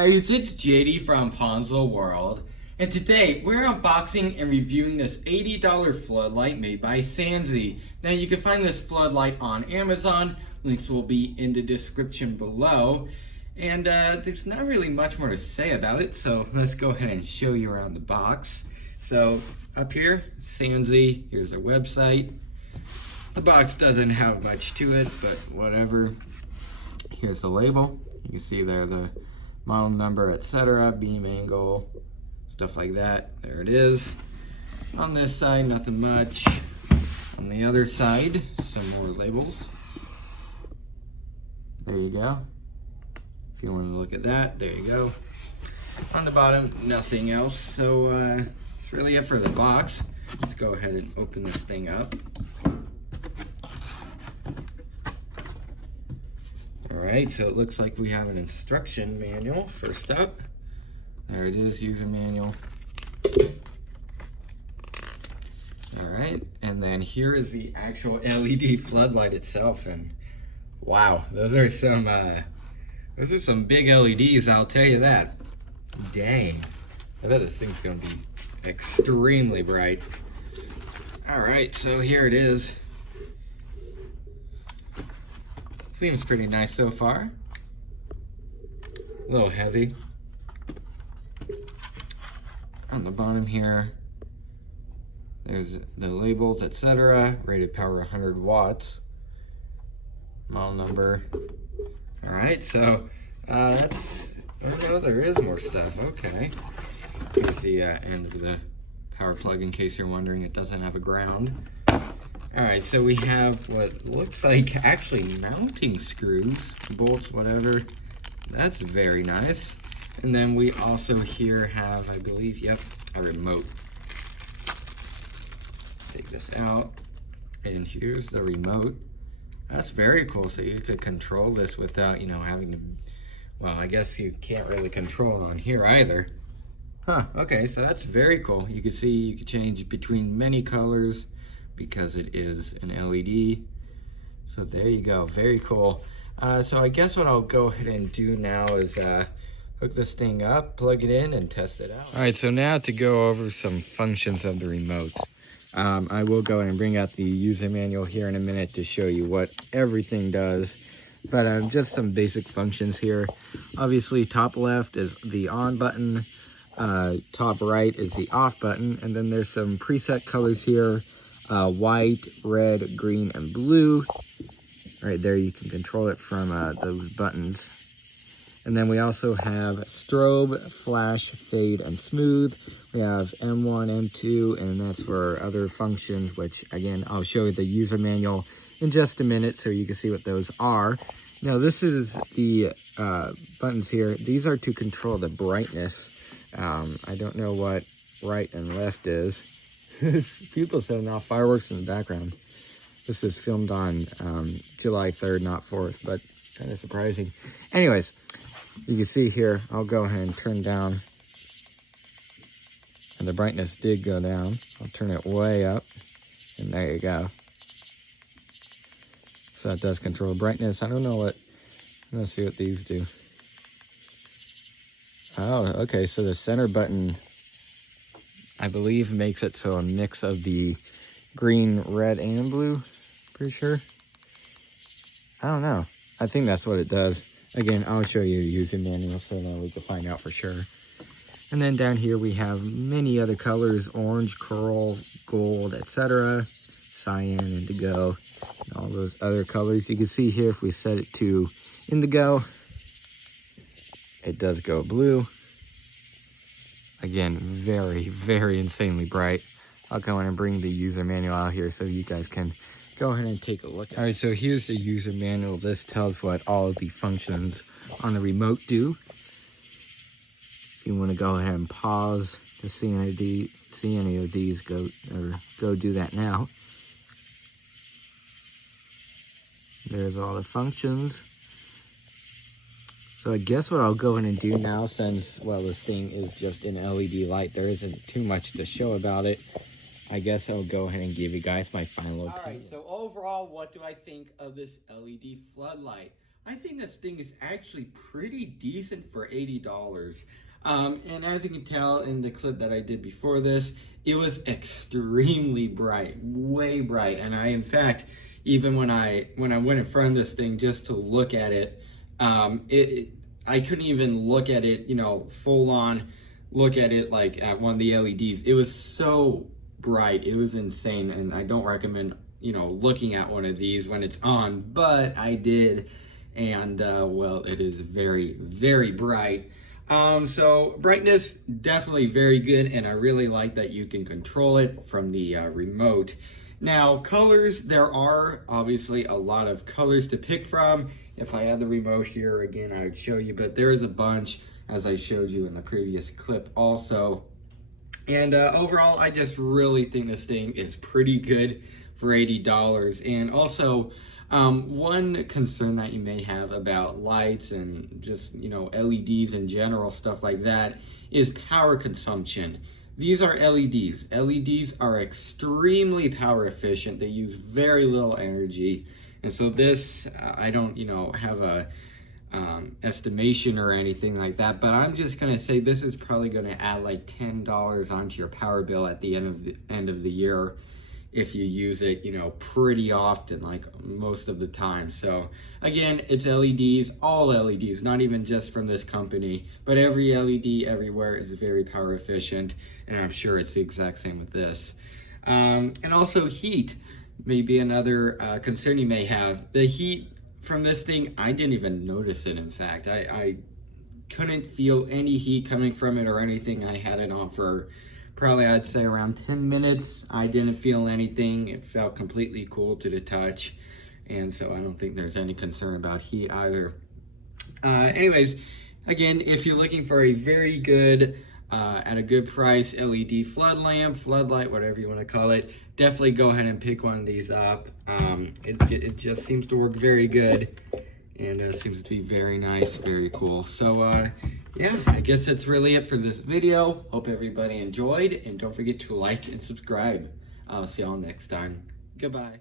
guys, it's JD from Ponzo World, and today we're unboxing and reviewing this $80 floodlight made by Sansi. Now you can find this floodlight on Amazon, links will be in the description below, and there's not really much more to say about it, so let's go ahead and show you around the box. So up here, Sansi, here's their website. The box doesn't have much to it, but whatever. Here's the label. You can see there the model number, etc., beam angle, stuff like that. There it is. On this side, nothing much. On the other side, some more labels. There you go. If you want to look at that, there you go. On the bottom, nothing else. So that's really it for the box. Let's go ahead and open this thing up. Alright, so it looks like we have an instruction manual first up. There it is, user manual. Alright, and then here is the actual LED floodlight itself, and wow, those are some big LEDs, I'll tell you that. Dang. I bet this thing's gonna be extremely bright. Alright, so here it is. Seems pretty nice so far. A little heavy. On the bottom here, there's the labels, etc. Rated power 100 watts. Model number. Alright, so that's, oh no, there is more stuff. Okay. Here's the end of the power plug in case you're wondering. It doesn't have a ground. Alright, so we have what looks like actually mounting screws, bolts, whatever. That's very nice. And then we also here have, I believe, yep, a remote. Take this out. And here's the remote. That's very cool. So you could control this without, having to, well, I guess you can't really control on here either. Huh, okay, so that's very cool. You can see you can change between many colors, because it is an LED. So there you go, very cool. So I guess what I'll go ahead and do now is hook this thing up, plug it in, and test it out. All right, so now to go over some functions of the remote. I will go and bring out the user manual here in a minute to show you what everything does. But just some basic functions here. Obviously, top left is the on button, top right is the off button, and then there's some preset colors here. White, red, green, and blue. Right there, you can control it from those buttons. And then we also have strobe, flash, fade, and smooth. We have M1, M2, and that's for other functions, which again, I'll show you the user manual in just a minute so you can see what those are. Now, this is the buttons here. These are to control the brightness. I don't know what right and left is. People setting off fireworks in the background. This is filmed on July 3rd, not 4th, but kind of surprising. Anyways, you can see here, I'll go ahead and turn down. And the brightness did go down. I'll turn it way up. And there you go. So that does control brightness. I don't know what, let's see what these do. Oh, okay, so the center button, I believe, makes it so a mix of the green, red, and blue. Pretty sure. I don't know. I think that's what it does. Again, I'll show you the user manual so that we can find out for sure. And then down here we have many other colors: orange, coral, gold, etc. Cyan, indigo, and all those other colors. You can see here if we set it to indigo, it does go blue. Again, very, very insanely bright. I'll go in and bring the user manual out here so you guys can go ahead and take a look. All right, so here's the user manual. This tells what all of the functions on the remote do. If you want to go ahead and pause to see any of these, go do that now. There's all the functions. So I guess what I'll go in and do now, since, well, this thing is just an LED light, there isn't too much to show about it. I guess I'll go ahead and give you guys my final opinion. Alright, so overall, what do I think of this LED floodlight? I think this thing is actually pretty decent for $80. And as you can tell in the clip that I did before this, it was extremely bright, way bright. And I, in fact, even when I went in front of this thing just to look at it, I couldn't even look at it, you know, full on look at it like at one of the LEDs. It was so bright, it was insane, and I don't recommend, you know, looking at one of these when it's on, but I did, and well, it is very, very bright. So brightness, definitely very good, and I really like that you can control it from the remote. Now, colors, there are obviously a lot of colors to pick from. If I had the remote here again, I would show you, but there's a bunch, as I showed you in the previous clip also. And overall, I just really think this thing is pretty good for $80. And also, one concern that you may have about lights and just, you know, LEDs in general, stuff like that, is power consumption. These are LEDs. LEDs are extremely power efficient. They use very little energy. And so this, I don't, you know, have a estimation or anything like that, but I'm just gonna say this is probably gonna add like $10 onto your power bill at the end of the year if you use it, you know, pretty often, like most of the time. So again, it's LEDs, all LEDs, not even just from this company, but every LED everywhere is very power efficient, and I'm sure it's the exact same with this. And also heat may be another concern you may have. The heat from this thing, I didn't even notice it. In fact, I couldn't feel any heat coming from it or anything. I had it on for probably, I'd say, around 10 minutes. I didn't feel anything. It felt completely cool to the touch, and so I don't think there's any concern about heat either. Anyways, again, if you're looking for a very good at a good price LED floodlight, whatever you want to call it, definitely go ahead and pick one of these up. It just seems to work very good, and seems to be very nice, very cool. So yeah, I guess that's really it for this video. Hope everybody enjoyed, and don't forget to like and subscribe. I'll see y'all next time. Goodbye.